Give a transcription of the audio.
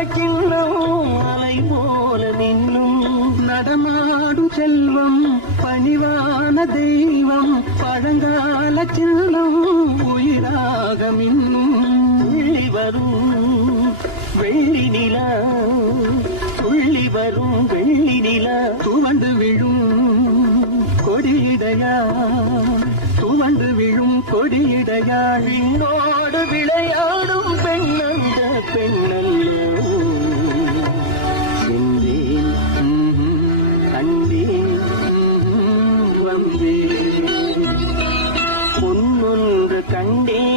மரக்கிண்ணம் அலை போல நின்னும் நடமாடும் செல்வம் பணிவான தெய்வம் பழங்கால சின்னம் உயிராக மின்னும் துள்ளி வரும் வெள்ளி நிலா துள்ளி வரும் வெள்ளி நிலா துவண்டு விழும் கொடியிடையா துவண்டு விழும் கொடியிடையா விண்ணோடு விளையாடும் பெண்ணந்த பெண்ணல்லோ சென்றேன் கண்டேன் வந்தேன் பொன்னொன்று கண்டேன்